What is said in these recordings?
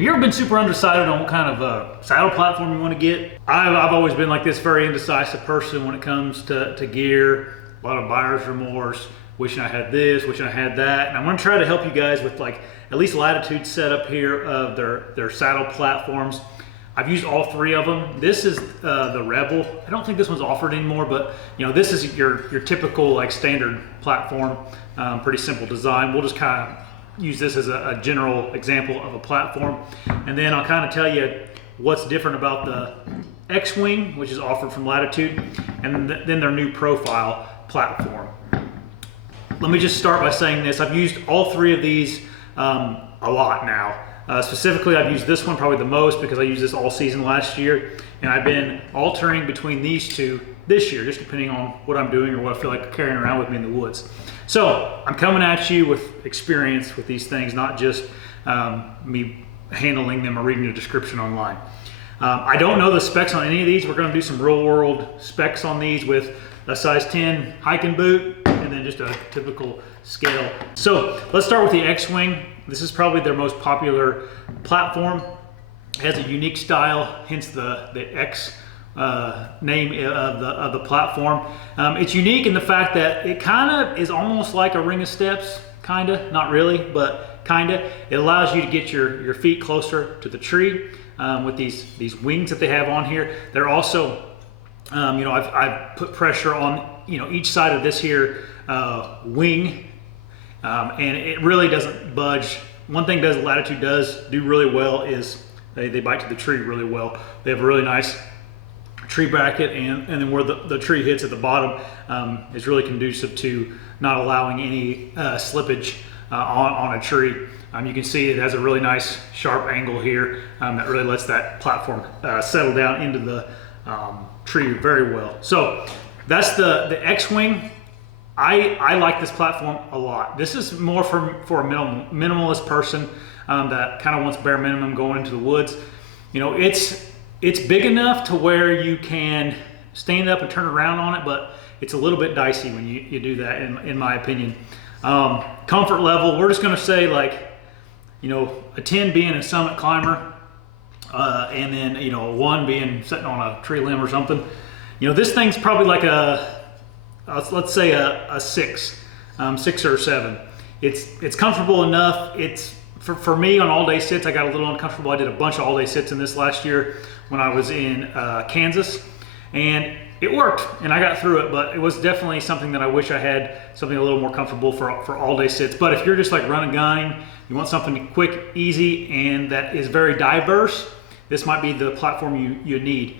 Have you ever been super undecided on what kind of saddle platform you want to get? I've always been like this very indecisive person when it comes to gear. A lot of buyer's remorse, wishing I had this, wishing I had that. And I'm going to try to help you guys with like at least Latitude setup here of their saddle platforms. I've used all three of them. This is the Rebel. I don't think this one's offered anymore, but you know, this is your typical like standard platform. Pretty simple design. We'll just kind of use this as a general example of a platform, and then I'll kind of tell you what's different about the X-Wing, which is offered from Latitude, and then their new profile platform. Let me just start by saying this. I've used all three of these a lot now. Specifically, I've used this one probably the most because I used this all season last year, and I've been altering between these two this year, just depending on what I'm doing or what I feel like carrying around with me in the woods. So I'm coming at you with experience with these things, not just me handling them or reading the description online. I don't know the specs on any of these. We're going to do some real world specs on these with a size 10 hiking boot and then just a typical scale. So let's start with the X-Wing. This is probably their most popular platform. It has a unique style, hence the X name of the platform. It's unique in the fact that it kind of is almost like a ring of steps, kind of, not really, but kind of. It allows you to get your feet closer to the tree with these wings that they have on here. They're also, you know, I've put pressure on, you know, each side of this here wing, and it really doesn't budge. One thing Latitude does do really well is they bite to the tree really well. They have a really nice tree bracket, and then where the tree hits at the bottom is really conducive to not allowing any slippage on a tree. You can see it has a really nice sharp angle here that really lets that platform settle down into the tree very well. So that's the X-Wing. I like this platform a lot. This is more for a minimalist person that kind of wants bare minimum going into the woods. You know, it's big enough to where you can stand up and turn around on it, but it's a little bit dicey when you do that, in my opinion. Comfort level, we're just gonna say like, you know, a 10 being a summit climber, and then, you know, a 1 being sitting on a tree limb or something. You know, this thing's probably like let's say a 6, 6 or 7. It's comfortable enough. It's for me on all day sits, I got a little uncomfortable. I did a bunch of all day sits in this last year when I was in Kansas, and it worked and I got through it, but it was definitely something that I wish I had something a little more comfortable for all day sits. But if you're just like running, gunning, you want something quick, easy, and that is very diverse, this might be the platform you need.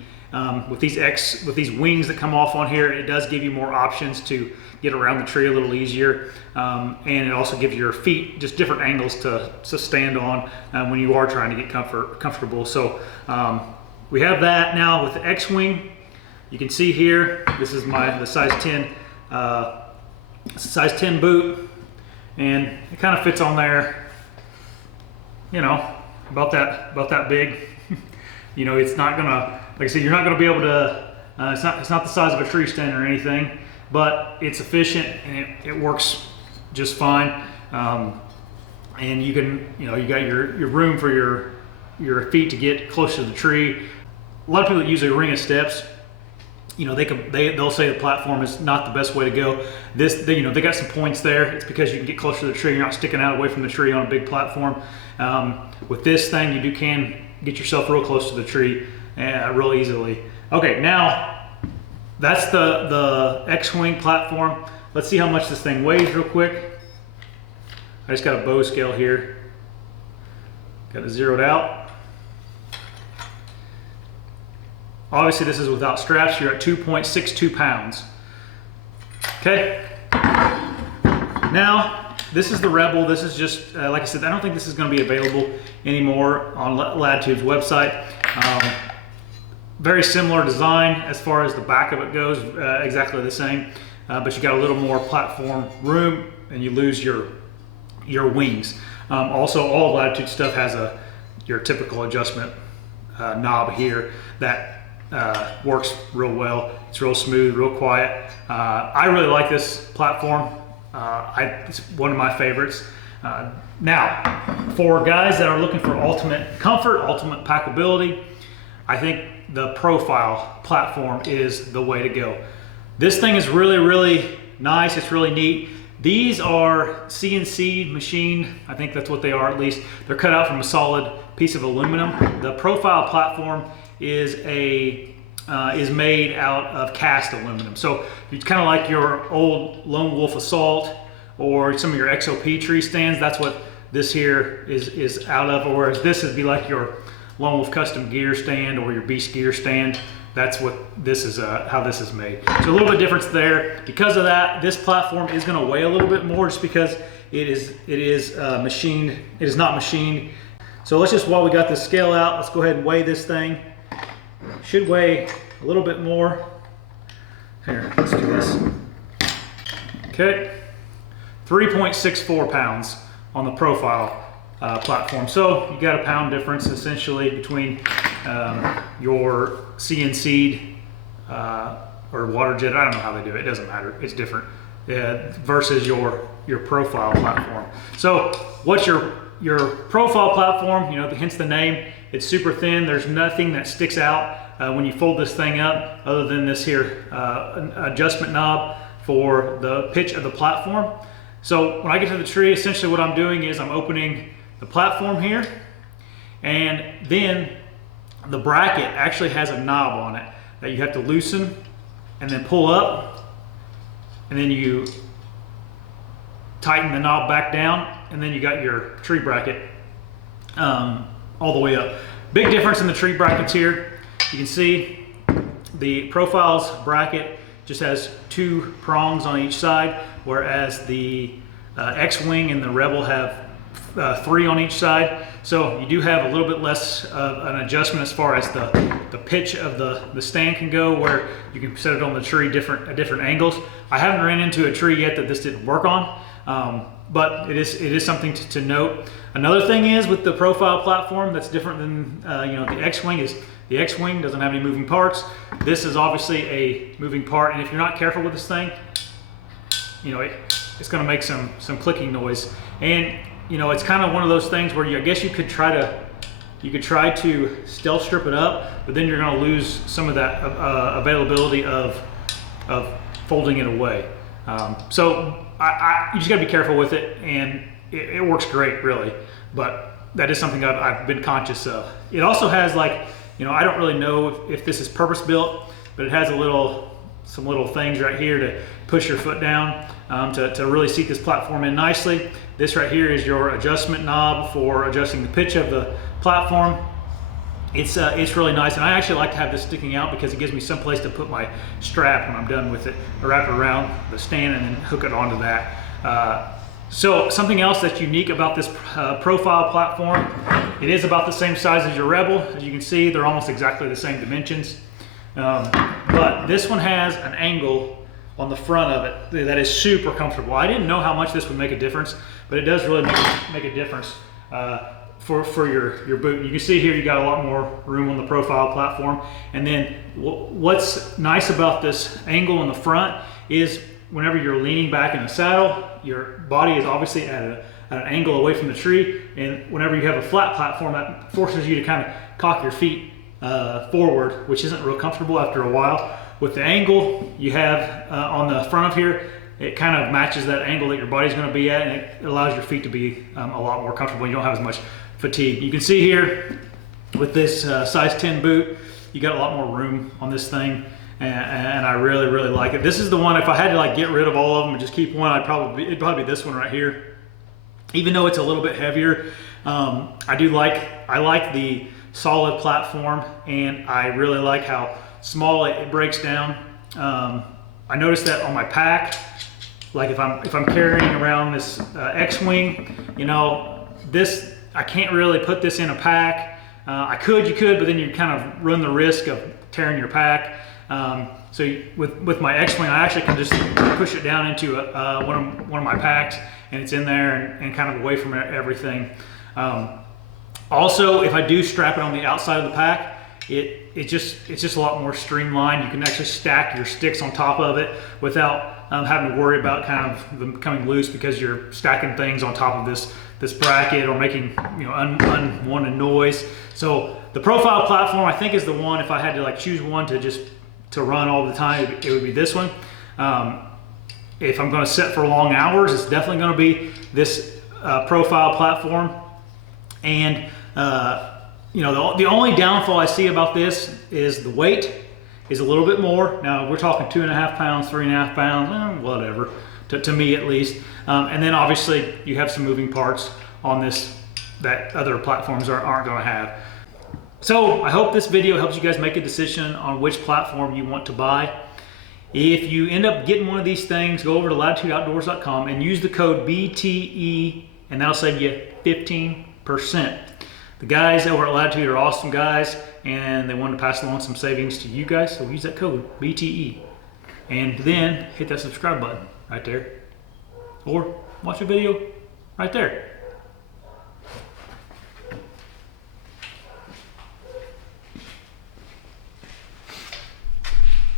With these wings that come off on here, it does give you more options to get around the tree a little easier, and it also gives your feet just different angles to stand on when you are trying to get comfortable. So we have that. Now with the X-Wing, you can see here, this is the size 10 boot, and it kind of fits on there, you know, about that big. You know, it's not gonna, like I said, you're not gonna be able to, it's not the size of a tree stand or anything, but it's efficient and it works just fine. And you can, you know, you got your room for your feet to get close to the tree. A lot of people that use a ring of steps, you know, they'll say the platform is not the best way to go. You know, they got some points there. It's because you can get closer to the tree. You're not sticking out away from the tree on a big platform. With this thing, you can get yourself real close to the tree real easily. Okay, now that's the X-Wing platform. Let's see how much this thing weighs real quick. I just got a bow scale here. Got it zeroed out. Obviously this is without straps. You're at 2.62 pounds. Okay. Now, this is the Rebel. This is just, like I said, I don't think this is going to be available anymore on Latitude's website. Very similar design as far as the back of it goes, exactly the same, but you got a little more platform room and you lose your wings. Also, all of Latitude stuff has your typical adjustment knob here that works real well. It's real smooth, real quiet. I really like this platform. It's one of my favorites. Now, for guys that are looking for ultimate comfort, ultimate packability, I think the profile platform is the way to go. This thing is really, really nice. It's really neat. These are CNC machined. I think that's what they are, at least. They're cut out from a solid piece of aluminum. The profile platform is made out of cast aluminum. So it's kind of like your old Lone Wolf Assault or some of your XOP tree stands. That's what this here is out of. Or whereas this would be like your Lone Wolf custom gear stand or your Beast gear stand. That's what this is, how this is made. So a little bit difference there. Because of that, this platform is going to weigh a little bit more just because it is machined. It is not machined. So let's just, while we got the scale out, let's go ahead and weigh this thing. Should weigh a little bit more. Here, let's do this. Okay, 3.64 pounds on the profile platform. So you got a pound difference essentially between your CNC'd or water jet, I don't know how they do it, it doesn't matter, it's different, versus your profile platform. So what's your profile platform, hence the name, it's super thin, there's nothing that sticks out when you fold this thing up other than this here adjustment knob for the pitch of the platform. So when I get to the tree, essentially what I'm doing is I'm opening the platform here, and then the bracket actually has a knob on it that you have to loosen and then pull up, and then you tighten the knob back down, and then you got your tree bracket all the way up. Big difference in the tree brackets here. You can see the profiles bracket just has 2 prongs on each side, whereas the X-Wing and the Rebel have 3 on each side. So you do have a little bit less of an adjustment as far as the pitch of the stand can go, where you can set it on the tree at different angles. I haven't ran into a tree yet that this didn't work on, but it is something to note. Another thing is with the profile platform that's different than the X-Wing is the X-Wing doesn't have any moving parts. This is obviously a moving part, and if you're not careful with this thing, it's going to make some clicking noise. And it's kind of one of those things where I guess you could try to stealth strip it up, but then you're going to lose some of that availability of folding it away. So you just got to be careful with it, and it works great, really. But that is something I've been conscious of. It also has I don't really know if this is purpose built, but it has some little things right here to push your foot down to really seat this platform in nicely. This right here is your adjustment knob for adjusting the pitch of the platform. It's really nice, and I actually like to have this sticking out because it gives me some place to put my strap when I'm done with it. I wrap it around the stand and then hook it onto that. So something else that's unique about this profile platform, it is about the same size as your Rebel. As you can see, they're almost exactly the same dimensions. But this one has an angle on the front of it that is super comfortable. I didn't know how much this would make a difference, but it does really make a difference for your boot. You can see here you got a lot more room on the profile platform. And then what's nice about this angle in the front is whenever you're leaning back in the saddle, your body is obviously at an angle away from the tree, and whenever you have a flat platform, that forces you to kind of cock your feet forward, which isn't real comfortable after a while. With the angle you have on the front of here, it kind of matches that angle that your body's going to be at, and it allows your feet to be a lot more comfortable. You don't have as much fatigue. You can see here with this size 10 boot, you got a lot more room on this thing, and I really, really like it. This is the one, if I had to get rid of all of them and just keep one, it'd probably be this one right here. Even though it's a little bit heavier, I like the solid platform, and I really like how small it breaks down. I noticed that on my pack, if I'm carrying around this X-Wing, this, I can't really put this in a pack. You could, but then you kind of run the risk of tearing your pack. So with my X-Wing, I actually can just push it down into one of my packs, and it's in there and kind of away from everything. Also, if I do strap it on the outside of the pack, it's just a lot more streamlined. You can actually stack your sticks on top of it without having to worry about kind of them becoming loose because you're stacking things on top of this bracket or making unwanted noise. So the profile platform I think is the one. If I had to like choose one to run all the time, it would be this one. If I'm going to set for long hours, it's definitely going to be this profile platform. And the only downfall I see about this is the weight is a little bit more. Now we're talking 2.5 pounds, 3.5 pounds, whatever, to me at least. And then obviously you have some moving parts on this that other platforms aren't going to have. So I hope this video helps you guys make a decision on which platform you want to buy. If you end up getting one of these things, go over to latitudeoutdoors.com and use the code BTE, and that'll save you 15%. The guys over at Latitude are awesome guys, and they wanted to pass along some savings to you guys, so use that code BTE. And then hit that subscribe button right there, or watch a video right there.